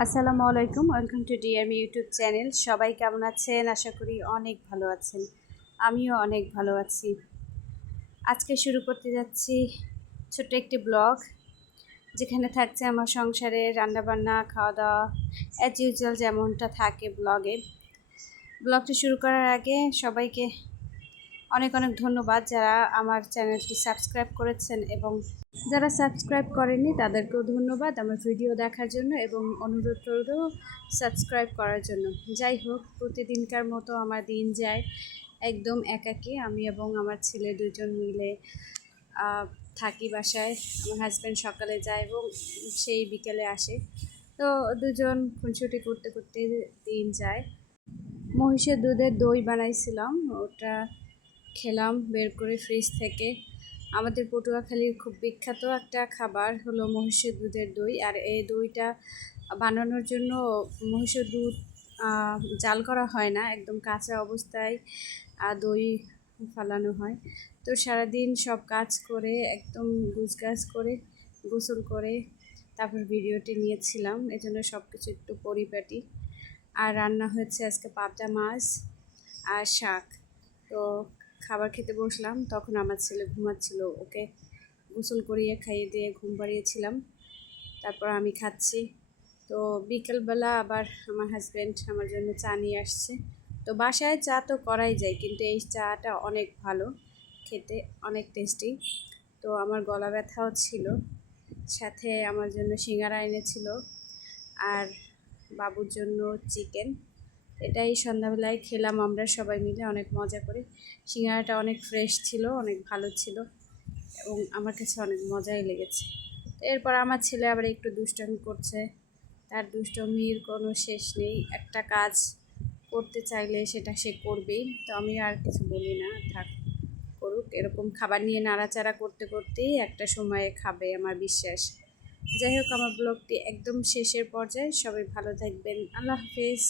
আসসালামু আলাইকুম, welcome to DME YouTube channel. সবাই কেমন আছেন? আশা করি অনেক ভালো আছেন। আমিও অনেক ভালো আছি। আজকে শুরু করতে যাচ্ছি ছোট্ট একটি ব্লগ, যেখানে থাকছে আমার সংসারে রান্নাবান্না, খাওয়া দাওয়া, অ্যাজ ইউজুয়াল যেমনটা থাকে ব্লগে। ব্লগটি শুরু করার আগে সবাইকে অনেক অনেক ধন্যবাদ যারা আমার চ্যানেলটি সাবস্ক্রাইব করেছেন, এবং যারা সাবস্ক্রাইব করেননি তাদেরকেও ধন্যবাদ আমার ভিডিও দেখার জন্য, এবং অনুরোধ রইল সাবস্ক্রাইব করার জন্য। যাই হোক, প্রতিদিনকার মতো আমার দিন যায় একদম একাকী। আমি এবং আমার ছেলে দুজন মিলে থাকি বাসায়। আমার হাজব্যান্ড সকালে যায় এবং সেই বিকেলে আসে, তো দুজন খুনসুটি করতে করতে দিন যায়। মহিষের দুধের দই বানাইছিলাম, ওটা খেলাম বের করে ফ্রিজ থেকে। আমাদের পটুয়াখালীর খুব বিখ্যাত একটা খাবার হলো মহিষের দুধের দই, আর এই দইটা বানানোর জন্য মহিষের দুধ জাল করা হয় না, একদম কাঁচা অবস্থায় দই ফালানো হয়। তো সারাদিন সব কাজ করে একদম গুছগাছ করে গোসল করে তারপর ভিডিওটি নিয়েছিলাম, এজন্য সব কিছু একটু পরিপাটি। আর রান্না হয়েছে আজকে পাবদা মাছ আর শাক। তো খাবার খেতে বসলাম, তখন আমার ছেলে ঘুমাচ্ছিল, ওকে গোসল করিয়ে খাইয়ে দিয়ে ঘুম পাড়িয়েছিলাম, তারপর আমি খাচ্ছি। তো বিকেলবেলা আবার আমার হাজব্যান্ড আমার জন্য চা নিয়ে আসছে। তো বাসায় চা তো করাই যায়, কিন্তু এই চাটা অনেক ভালো খেতে, অনেক টেস্টি। তো আমার গলা ব্যথাও ছিল, সাথে আমার জন্য সিঙ্গারা এনেছিল, আর বাবুর জন্য চিকেন। এটাই সন্ধ্যাবেলায় খেলাম আমরা সবাই মিলে অনেক মজা করে। সিঙ্গারাটা অনেক ফ্রেশ ছিল, অনেক ভালো ছিল, এবং আমার কাছে অনেক মজাই লেগেছে। তো এরপর আমার ছেলে আবার একটু দুষ্টামি করছে, তার দুষ্টমির কোনো শেষ নেই। একটা কাজ করতে চাইলে সেটা সে করবেই, তো আমি আর কিছু বলি না, থাক করুক। এরকম খাবার নিয়ে নাড়াচাড়া করতে করতেই একটা সময়ে খাবে আমার বিশ্বাস। যাই হোক, আমার ব্লগটি একদম শেষের পর্যায়ে। সবাই ভালো থাকবেন, আল্লাহ হাফেজ।